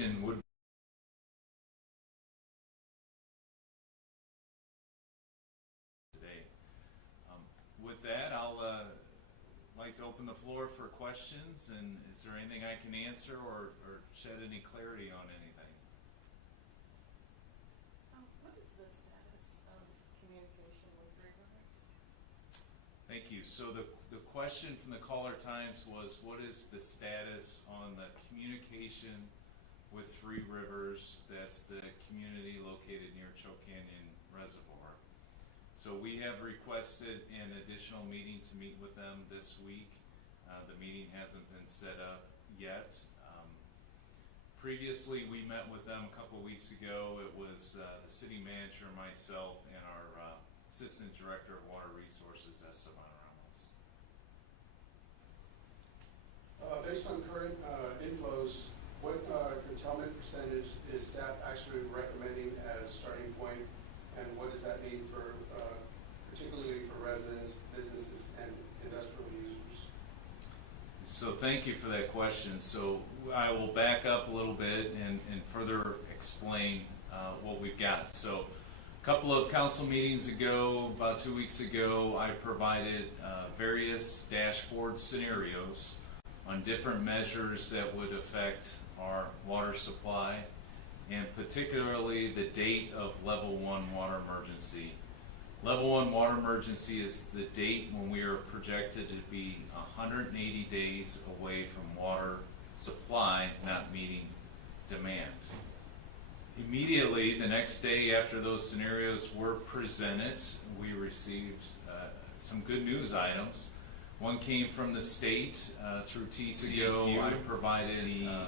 would today. With that, I'll like to open the floor for questions, and is there anything I can answer or shed any clarity on anything? What is the status of communication with Rivers? Thank you. So the question from the Caller Times was, what is the status on the communication with Three Rivers? That's the community located near Choke Canyon Reservoir. So we have requested an additional meeting to meet with them this week. The meeting hasn't been set up yet. Previously, we met with them a couple of weeks ago. It was the city manager, myself, and our assistant director of water resources, Esteban Ramos. Based on current inflows, what curtailment percentage is staff actually recommending as starting point, and what does that mean for, particularly for residents, businesses, and industrial users? So thank you for that question. So I will back up a little bit and further explain what we've got. So a couple of council meetings ago, about 2 weeks ago, I provided various dashboard scenarios on different measures that would affect our water supply, and particularly the date of level 1 water emergency. Level 1 water emergency is the date when we are projected to be 180 days away from water supply not meeting demand. Immediately, the next day after those scenarios were presented, we received some good news items. One came from the state through TCO. I provided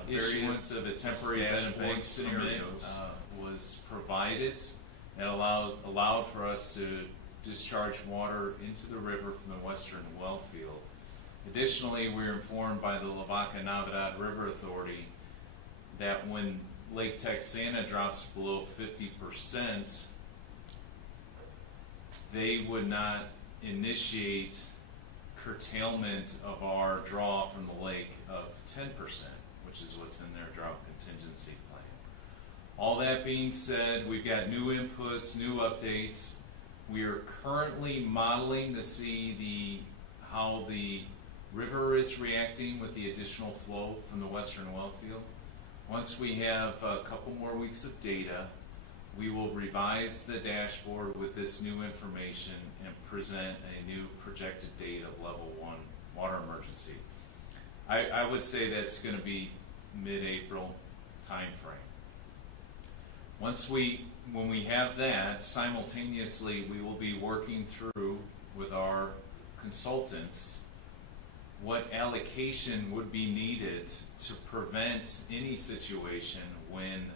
the issuance of a temporary dashboard scenarios was provided that allowed for us to discharge water into the river from the western well field. Additionally, we were informed by the Lavaca-Navidad River Authority that when Lake Texana drops below 50%, they would not initiate curtailment of our draw from the lake of 10%, which is what's in their drought contingency plan. All that being said, we've got new inputs, new updates. We are currently modeling to see how the river is reacting with the additional flow from the western well field. Once we have a couple more weeks of data, we will revise the dashboard with this new information and present a new projected date of level 1 water emergency. I would say that's going to be mid-April time frame. When we have that, simultaneously we will be working through with our consultants what allocation would be needed to prevent any situation when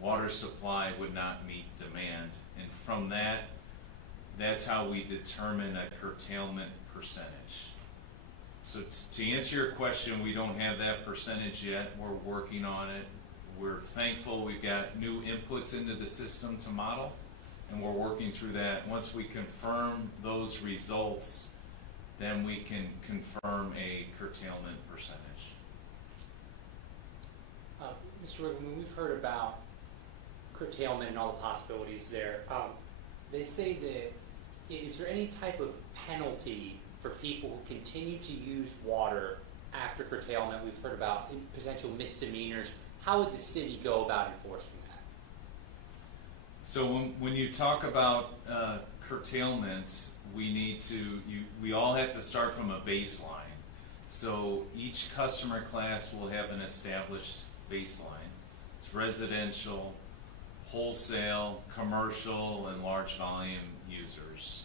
water supply would not meet demand. And from that's how we determine a curtailment percentage. So to answer your question, we don't have that percentage yet. We're working on it. We're thankful we've got new inputs into the system to model, and we're working through that. Once we confirm those results, then we can confirm a curtailment percentage. Mr. Wiggum, we've heard about curtailment and all the possibilities there. They say that, is there any type of penalty for people who continue to use water after curtailment? We've heard about potential misdemeanors. How would the city go about enforcing that? So when you talk about curtailment, we all have to start from a baseline. So each customer class will have an established baseline. It's residential, wholesale, commercial, and large volume users.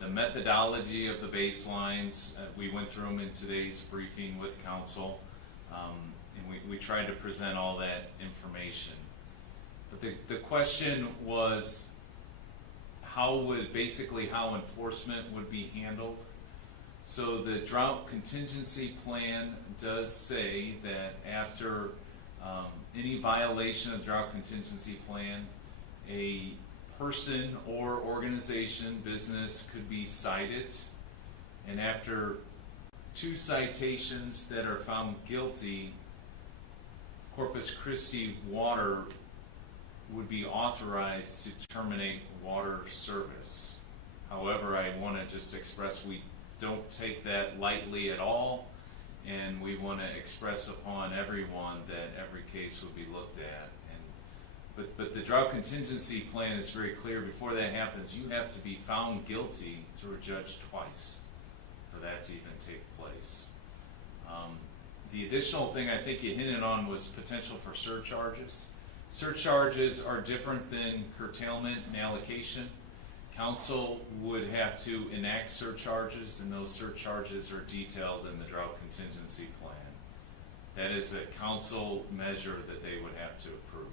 The methodology of the baselines, we went through them in today's briefing with council, and we tried to present all that information. But the question was how enforcement would be handled. So the drought contingency plan does say that after any violation of the drought contingency plan, a person or organization, business could be cited, and after 2 citations that are found guilty, Corpus Christi Water would be authorized to terminate water service. However, I want to just express we don't take that lightly at all, and we want to express upon everyone that every case will be looked at. But the drought contingency plan is very clear. Before that happens, you have to be found guilty through a judge twice for that to even take place. The additional thing I think you hinted on was potential for surcharges. Surcharges are different than curtailment and allocation. Council would have to enact surcharges, and those surcharges are detailed in the drought contingency plan. That is a council measure that they would have to approve.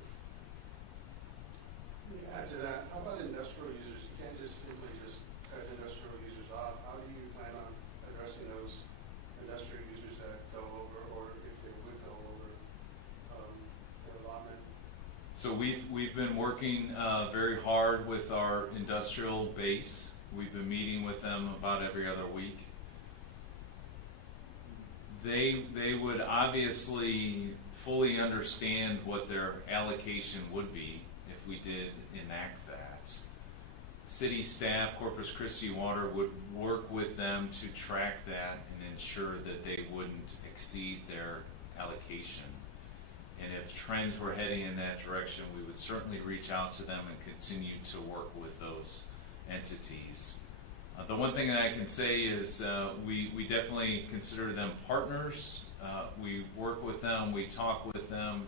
Let me add to that, how about industrial users? You can't just simply just cut industrial users off. How do you plan on addressing those industrial users that go over, or if they would go over, their allotment? So we've been working very hard with our industrial base. We've been meeting with them about every other week. They would obviously fully understand what their allocation would be if we did enact that. City staff, Corpus Christi Water, would work with them to track that and ensure that they wouldn't exceed their allocation. And if trends were heading in that direction, we would certainly reach out to them and continue to work with those entities. The one thing that I can say is we definitely consider them partners. We work with them, we talk with them.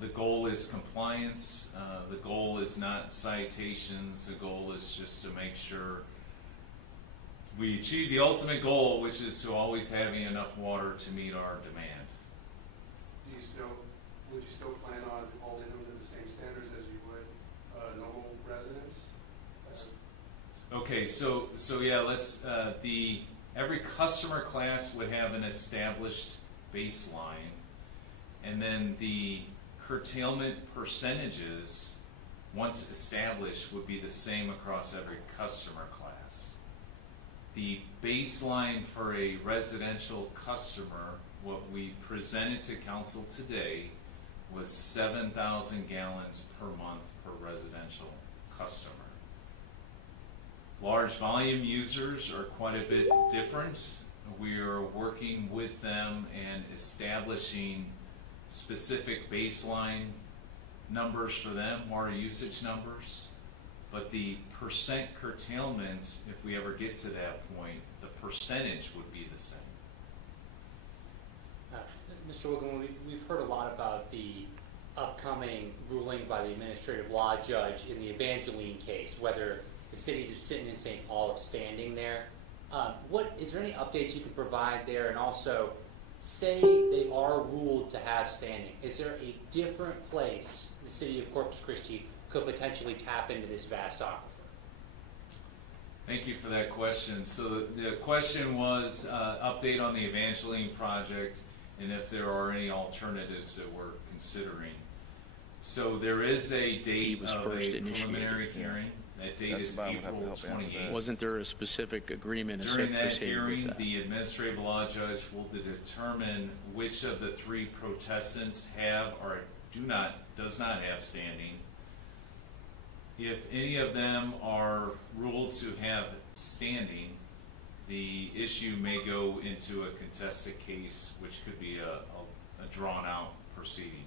The goal is compliance. The goal is not citations. The goal is just to make sure we achieve the ultimate goal, which is to always having enough water to meet our demand. Would you still plan on holding them to the same standards as you would normal residents? Okay, so yeah, let's every customer class would have an established baseline, and then the curtailment percentages, once established, would be the same across every customer class. The baseline for a residential customer, what we presented to council today, was 7,000 gallons per month per residential customer. Large volume users are quite a bit different. We are working with them and establishing specific baseline numbers for them, water usage numbers. But the percent curtailment, if we ever get to that point, the percentage would be the same. Mr. Wiggum, we've heard a lot about the upcoming ruling by the administrative law judge in the Evangeline case, whether the cities of Sinton and St. Paul are standing there. Is there any updates you can provide there? And also, say they are ruled to have standing, is there a different place the city of Corpus Christi could potentially tap into this vast aquifer? Thank you for that question. So the question was update on the Evangeline project and if there are any alternatives that we're considering. So there is a date of a preliminary hearing. That date is April 28th. Wasn't there a specific agreement During that associated with hearing, that? the administrative law judge will determine which of the three protestants have or does not have standing. If any of them are ruled to have standing, the issue may go into a contested case, which could be a drawn-out proceeding.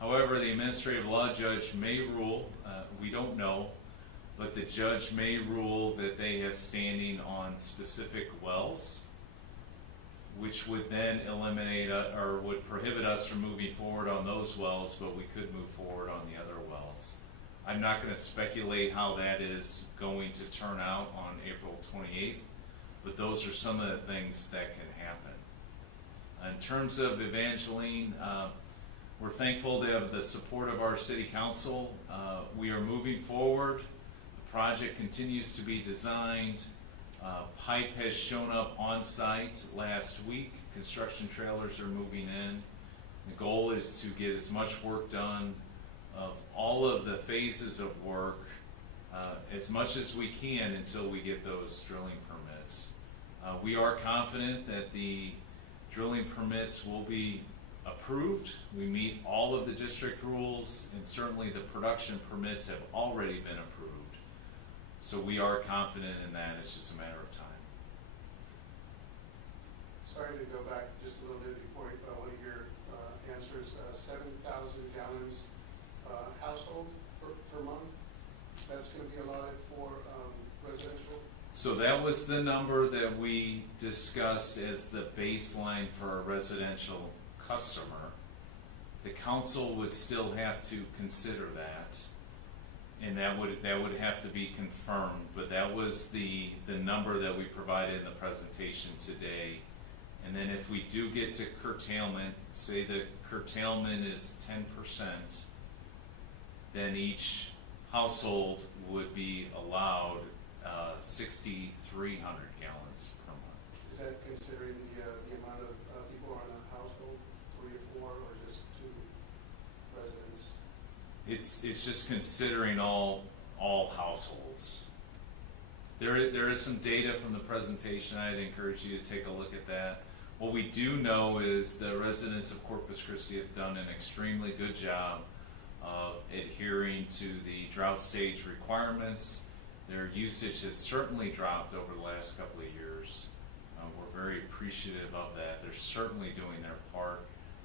However, the administrative law judge may rule, we don't know, but the judge may rule that they have standing on specific wells, which would then eliminate or would prohibit us from moving forward on those wells, but we could move forward on the other wells. I'm not going to speculate how that is going to turn out on April 28th, but those are some of the things that can happen. In terms of Evangeline, we're thankful to have the support of our city council. We are moving forward. The project continues to be designed. Pipe has shown up on site last week. Construction trailers are moving in. The goal is to get as much work done of all of the phases of work as much as we can until we get those drilling permits. We are confident that the drilling permits will be approved. We meet all of the district rules, and certainly the production permits have already been approved. So we are confident in that, it's just a matter of time. Sorry to go back just a little bit before one of your answers. 7,000 gallons household per month. That's going to be allotted for residential. So that was the number that we discussed as the baseline for a residential customer. The council would still have to consider that, and that would have to be confirmed, but that was the number that we provided in the presentation today. And then if we do get to curtailment, say the curtailment is 10%, then each household would be allowed 6,300 gallons per month. Is that considering the amount of people are in a household, 3 or 4, or just 2 residents? It's just considering all households. There is some data from the presentation. I'd encourage you to take a look at that. What we do know is the residents of Corpus Christi have done an extremely good job of adhering to the drought stage requirements. Their usage has certainly dropped over the last couple of years. We're very appreciative of that. They're certainly doing their part,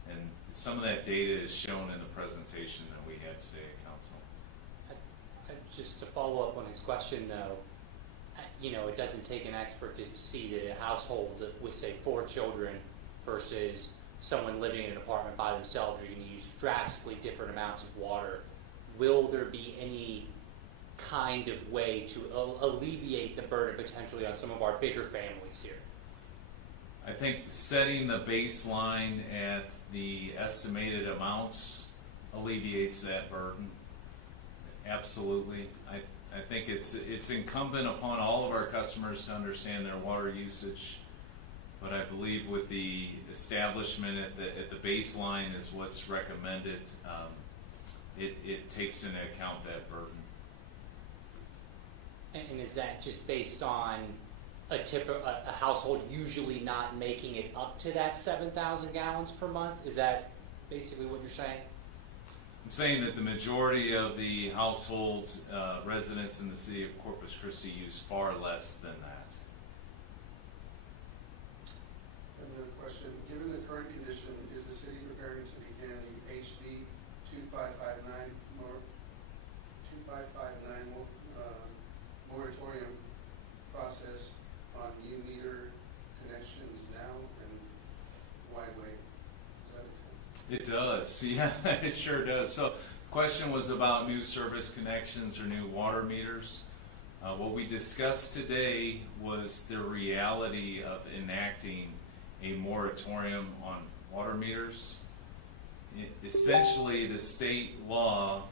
and some of that data is shown in the presentation that we had today at council. Just to follow up on his question, though, it doesn't take an expert to see that a household with, say, 4 children versus someone living in an apartment by themselves are going to use drastically different amounts of water. Will there be any kind of way to alleviate the burden potentially on some of our bigger families here? I think setting the baseline at the estimated amounts alleviates that burden. Absolutely. I think it's incumbent upon all of our customers to understand their water usage, but I believe with the establishment at the baseline is what's recommended, it takes into account that burden. And is that just based on a household usually not making it up to that 7,000 gallons per month? Is that basically what you're saying? I'm saying that the majority of the households, residents in the city of Corpus Christi use far less than that. Another question, given the current condition, is the city preparing to begin the HB 2559 moratorium process on new meter connections now, and why wait? Does that make sense? It does, yeah, it sure does. So the question was about new service connections or new water meters. What we discussed today was the reality of enacting a moratorium on water meters. Essentially, the state law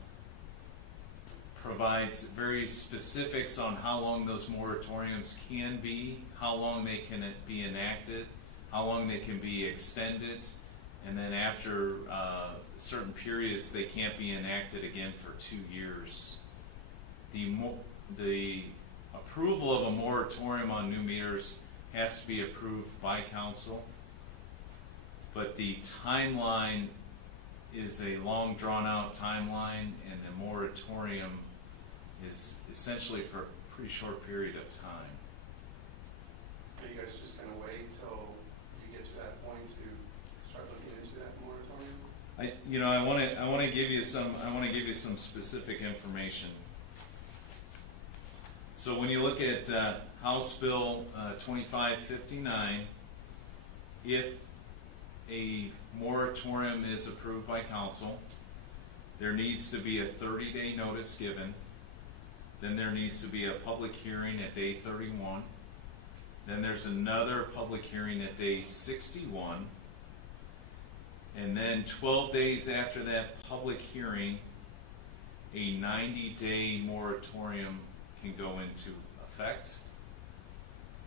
provides very specifics on how long those moratoriums can be, how long they can be enacted, how long they can be extended, and then after certain periods they can't be enacted again for 2 years. The approval of a moratorium on new meters has to be approved by council, but the timeline is a long drawn out timeline, and the moratorium is essentially for a pretty short period of time. Are you guys just gonna wait till you get to that point to start looking into that moratorium? I want to give you some specific information. So when you look at House Bill 2559, if a moratorium is approved by council, there needs to be a 30-day notice given. Then there needs to be a public hearing at day 31. Then there's another public hearing at day 61. And then 12 days after that public hearing, a 90-day moratorium can go into effect.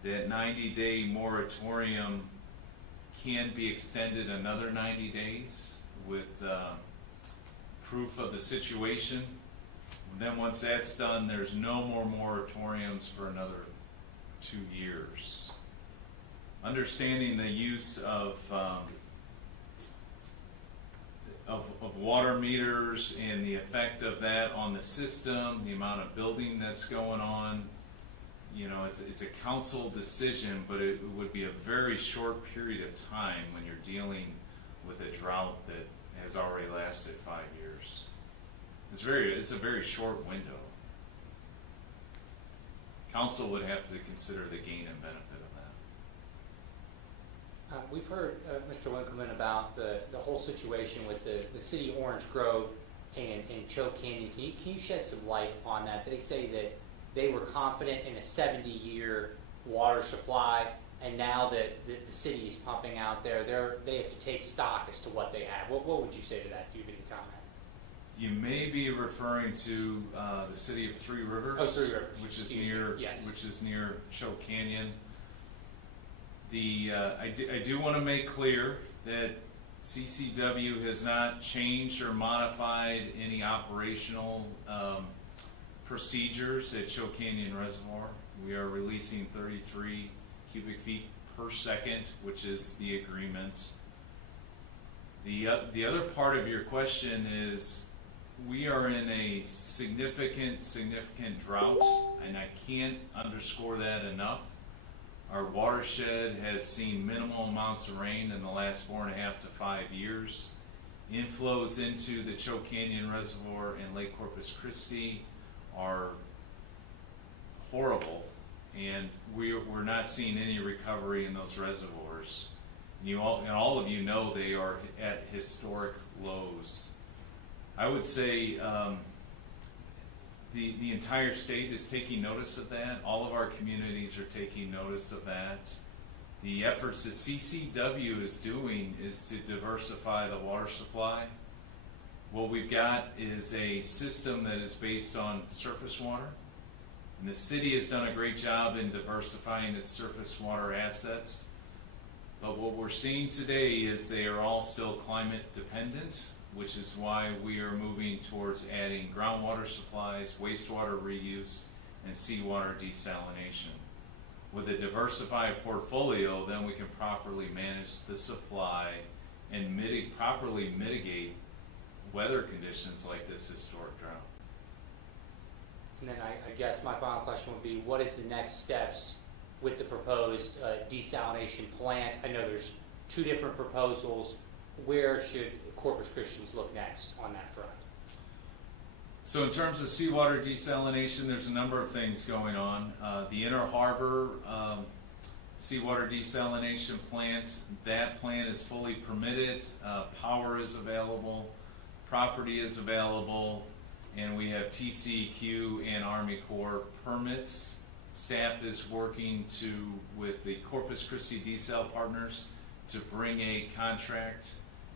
That 90-day moratorium can be extended another 90 days with proof of the situation. Then once that's done, there's no more moratoriums for another 2 years. Understanding the use of of water meters and the effect of that on the system, the amount of building that's going on. You know, it's a council decision, but it would be a very short period of time when you're dealing with a drought that has already lasted 5 years. It's a very short window. Council would have to consider the gain and benefit of that. We've heard, Mr. Winkleman, about the whole situation with the city of Orange Grove and Choke Canyon. Can you shed some light on that? They say that they were confident in a 70-year water supply, and now that the city is pumping out there, they have to take stock as to what they have. What would you say to that? Do you have any comment? You may be referring to the city of Three Rivers. Oh, Three Rivers. Which is Excuse near, me. Yes. which is near Choke Canyon. I do want to make clear that CCW has not changed or modified any operational procedures at Choke Canyon Reservoir. We are releasing 33 cubic feet per second, which is the agreement. The other part of your question is, we are in a significant drought, and I can't underscore that enough. Our watershed has seen minimal amounts of rain in the last 4.5 to 5 years. Inflows into the Choke Canyon Reservoir and Lake Corpus Christi are horrible, and we're not seeing any recovery in those reservoirs. And all of you know they are at historic lows. I would say the entire state is taking notice of that. All of our communities are taking notice of that. The efforts that CCW is doing is to diversify the water supply. What we've got is a system that is based on surface water, and the city has done a great job in diversifying its surface water assets. But what we're seeing today is they are all still climate dependent, which is why we are moving towards adding groundwater supplies, wastewater reuse, and seawater desalination. With a diversified portfolio, then we can properly manage the supply and properly mitigate weather conditions like this historic drought. And then I guess my final question would be, what is the next steps with the proposed desalination plant? I know there's 2 different proposals. Where should Corpus Christians look next on that front? So in terms of seawater desalination, there's a number of things going on. The Inner Harbor seawater desalination plant, that plant is fully permitted, power is available, property is available, and we have TCEQ and Army Corps permits. Staff is working with the Corpus Christi desal partners to bring a contract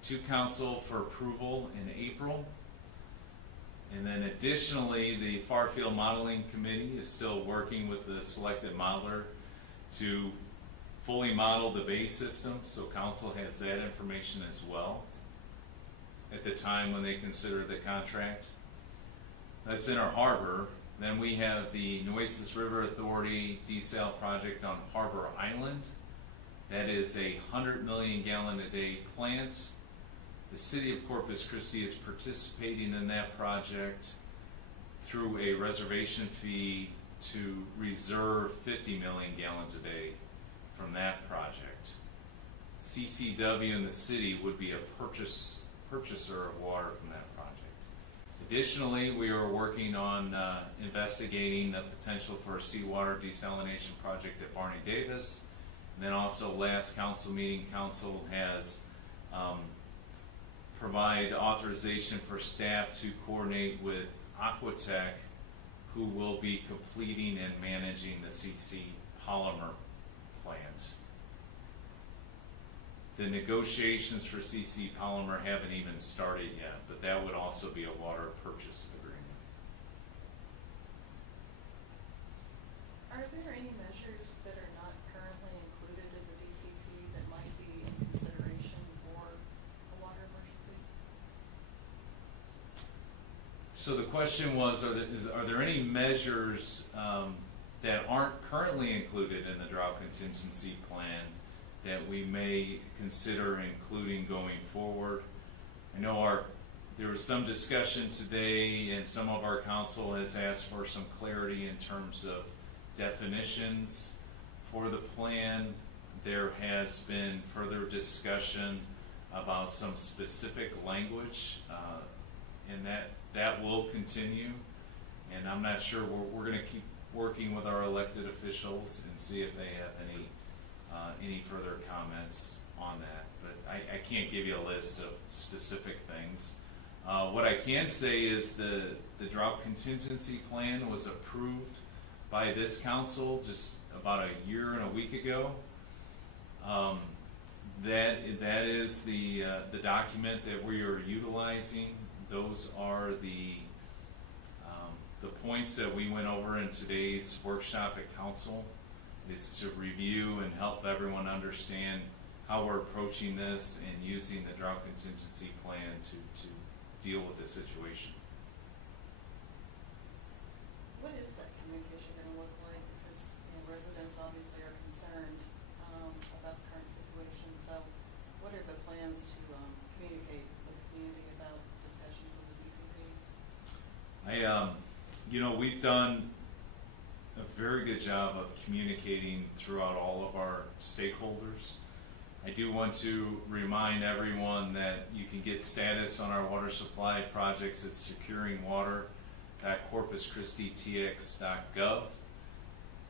to council for approval in April. And then additionally, the Far Field Modeling Committee is still working with the selected modeler to fully model the Bay system, so council has that information as well at the time when they consider the contract. That's Inner Harbor. Then we have the Nueces River Authority desal project on Harbor Island. That is a 100 million gallon a day plant. The city of Corpus Christi is participating in that project through a reservation fee to reserve 50 million gallons a day from that project. CCW and the city would be a purchaser of water from that project. Additionally, we are working on investigating the potential for a seawater desalination project at Barney Davis. And then also last council meeting, council has provide authorization for staff to coordinate with Aquatech, who will be completing and managing the CC polymer plant. The negotiations for CC polymer haven't even started yet, but that would also be a water purchase agreement. Are there any measures that are not currently included in the DCP that might be in consideration for a water emergency? So the question was, are there any measures that aren't currently included in the drought contingency plan that we may consider including going forward? I know there was some discussion today, and some of our council has asked for some clarity in terms of definitions for the plan. There has been further discussion about some specific language, and that will continue. And I'm not sure, we're going to keep working with our elected officials and see if they have any further comments on that. But I can't give you a list of specific things. What I can say is the drought contingency plan was approved by this council just about a year and a week ago. That is the document that we are utilizing. Those are the points that we went over in today's workshop at council, is to review and help everyone understand how we're approaching this and using the drought contingency plan to deal with the situation. What is that communication going to look like? Because residents obviously are concerned about the current situation. So what are the plans to communicate with the community about discussions of the DCP? We've done a very good job of communicating throughout all of our stakeholders. I do want to remind everyone that you can get status on our water supply projects at securingwater.corpuschristitx.gov.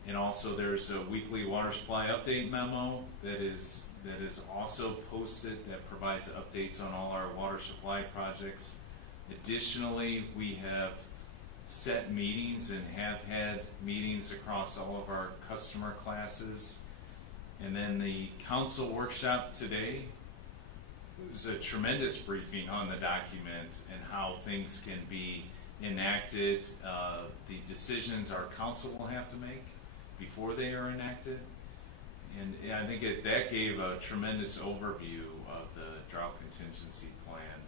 And also there's a weekly water supply update memo that is also posted that provides updates on all our water supply projects. Additionally, we have set meetings and have had meetings across all of our customer classes. And then the council workshop today, it was a tremendous briefing on the document and how things can be enacted, the decisions our council will have to make before they are enacted. And I think that gave a tremendous overview of the drought contingency plan.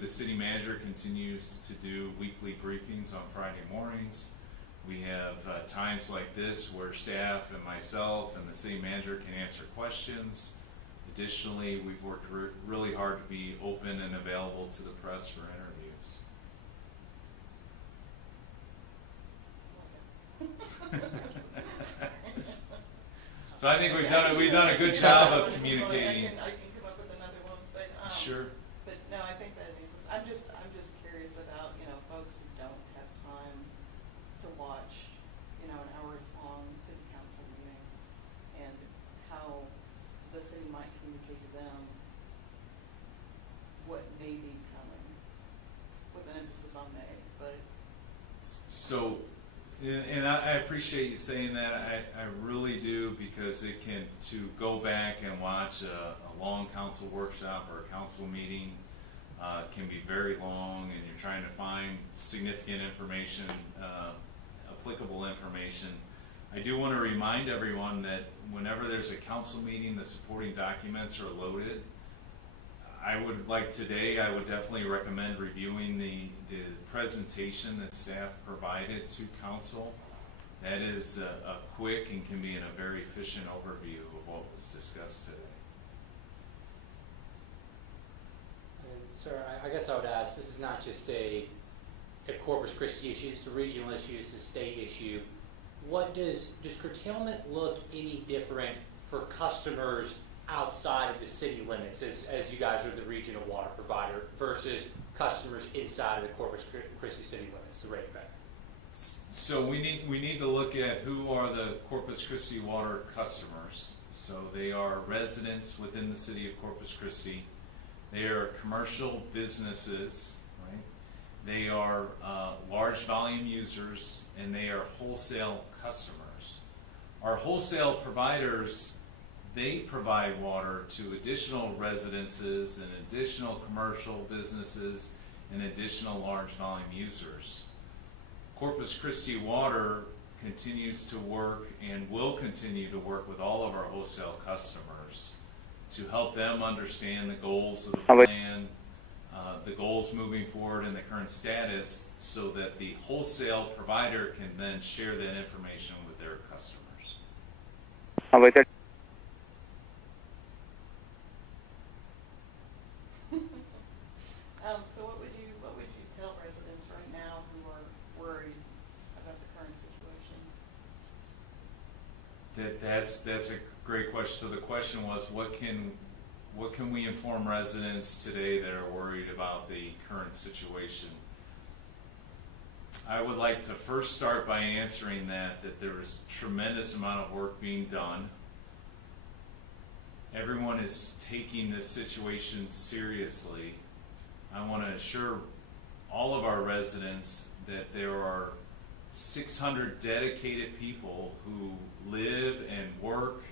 The city manager continues to do weekly briefings on Friday mornings. We have times like this where staff and myself and the city manager can answer questions. Additionally, we've worked really hard to be open and available to the press for interviews. So I think we've done a good job of communicating. I can come up with another one, but Sure. But no, I think that is. I'm just curious about folks who don't have time to watch an hours-long city council meeting, and how the city might communicate to them what may be coming, with an emphasis on may. But So, and I appreciate you saying that. I really do, because it can, to go back and watch a long council workshop or a council meeting can be very long, and you're trying to find significant information, applicable information. I do want to remind everyone that whenever there's a council meeting, the supporting documents are loaded. I would definitely recommend reviewing the presentation that staff provided to council. That is a quick and can be in a very efficient overview of what was discussed today. Sir, I guess I would ask, this is not just a Corpus Christi issue, it's a regional issue, it's a state issue. Does curtailment look any different for customers outside of the city limits, as you guys are the regional water provider, versus customers inside of the Corpus Christi city limits, the rate back? So we need to look at who are the Corpus Christi water customers. So they are residents within the city of Corpus Christi. They are commercial businesses, right? They are large volume users, and they are wholesale customers. Our wholesale providers, they provide water to additional residences and additional commercial businesses and additional large volume users. Corpus Christi Water continues to work and will continue to work with all of our wholesale customers to help them understand the goals of the plan, the goals moving forward and the current status, so that the wholesale provider can then share that information with their customers. So what would you tell residents right now who are worried about the current situation? That's a great question. So the question was, what can we inform residents today that are worried about the current situation? I would like to first start by answering that there is tremendous amount of work being done. Everyone is taking this situation seriously. I want to assure all of our residents that there are 600 dedicated people who live and work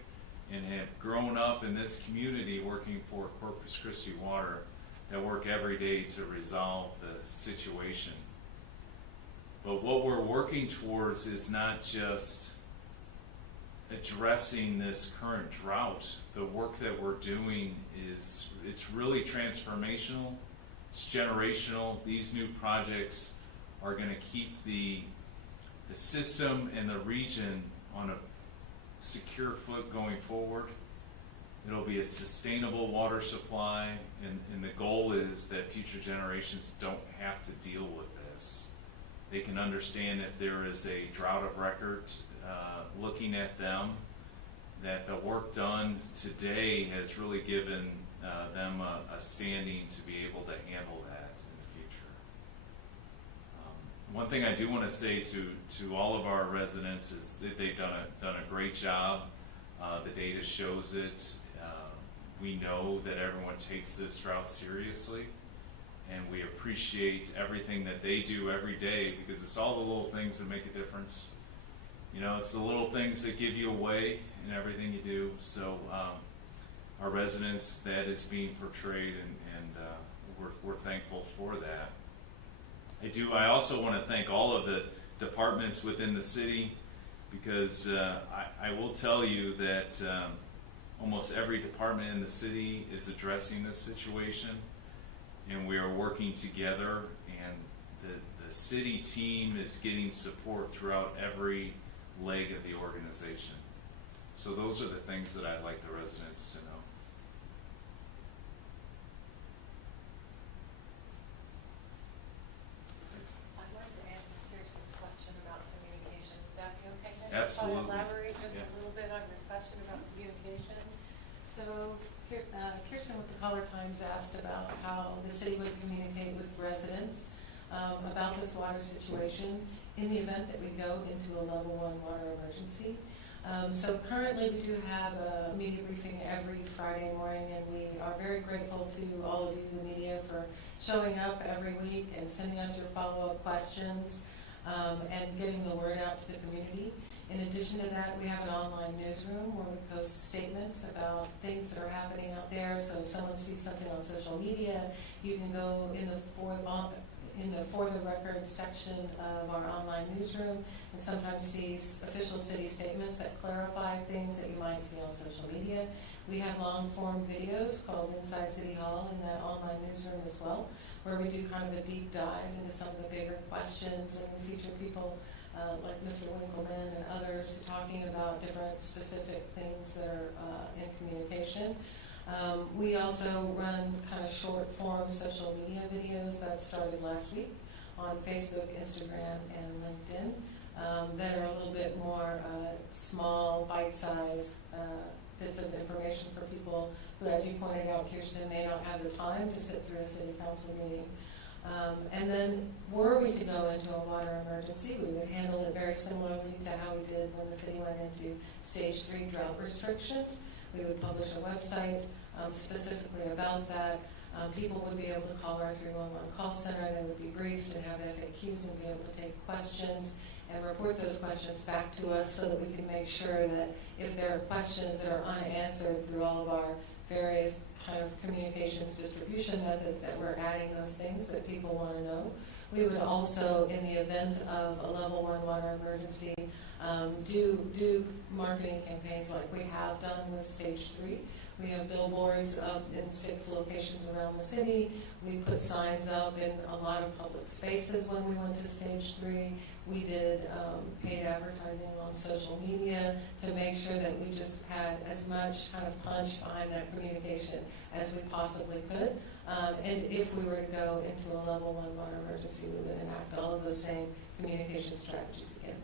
and have grown up in this community working for Corpus Christi Water that work every day to resolve the situation. But what we're working towards is not just addressing this current drought. The work that we're doing it's really transformational, it's generational. These new projects are going to keep the system and the region on a secure foot going forward. It'll be a sustainable water supply, and the goal is that future generations don't have to deal with this. They can understand if there is a drought of record looking at them, that the work done today has really given them a standing to be able to handle that in the future. One thing I do want to say to all of our residents is that they've done a great job. The data shows it. We know that everyone takes this drought seriously, and we appreciate everything that they do every day, because it's all the little things that make a difference. You know, it's the little things that give you away in everything you do. So our residents, that is being portrayed, and we're thankful for that. I also want to thank all of the departments within the city, because I will tell you that almost every department in the city is addressing this situation, and we are working together, and the city team is getting support throughout every leg of the organization. So those are the things that I'd like the residents to know. I'd like to answer Kirsten's question about communication. Would that be okay? Absolutely. If I elaborate just Yeah. a little bit on your question about communication. So Kirsten with the Color Times asked about how the city would communicate with residents about this water situation in the event that we go into a level 1 water emergency. So currently we do have a media briefing every Friday morning, and we are very grateful to all of you, the media, for showing up every week and sending us your follow-up questions and getting the word out to the community. In addition to that, we have an online newsroom where we post statements about things that are happening out there. So if someone sees something on social media, you can go in the For the Record section of our online newsroom and sometimes see official city statements that clarify things that you might see on social media. We have long-form videos called Inside City Hall in that online newsroom as well, where we do kind of a deep dive into some of the bigger questions, and we feature people like Mr. Winkleman and others talking about different specific things that are in communication. We also run kind of short form social media videos that started last week on Facebook, Instagram, and LinkedIn that are a little bit more small, bite-sized bits of information for people who, as you pointed out, Kirsten, may not have the time to sit through a city council meeting. And then were we to go into a water emergency, we would handle it very similarly to how we did when the city went into stage 3 drought restrictions. We would publish a website specifically about that. People would be able to call our 311 call center. They would be briefed and have FAQs and be able to take questions and report those questions back to us, so that we can make sure that if there are questions that are unanswered through all of our various kind of communications distribution methods, that we're adding those things that people want to know. We would also, in the event of a level 1 water emergency, do marketing campaigns like we have done with stage 3. We have billboards up in 6 locations around the city. We put signs up in a lot of public spaces when we went to stage 3. We did paid advertising on social media to make sure that we just had as much kind of punch behind that communication as we possibly could. And if we were to go into a level 1 water emergency, we would enact all of those same communication strategies again.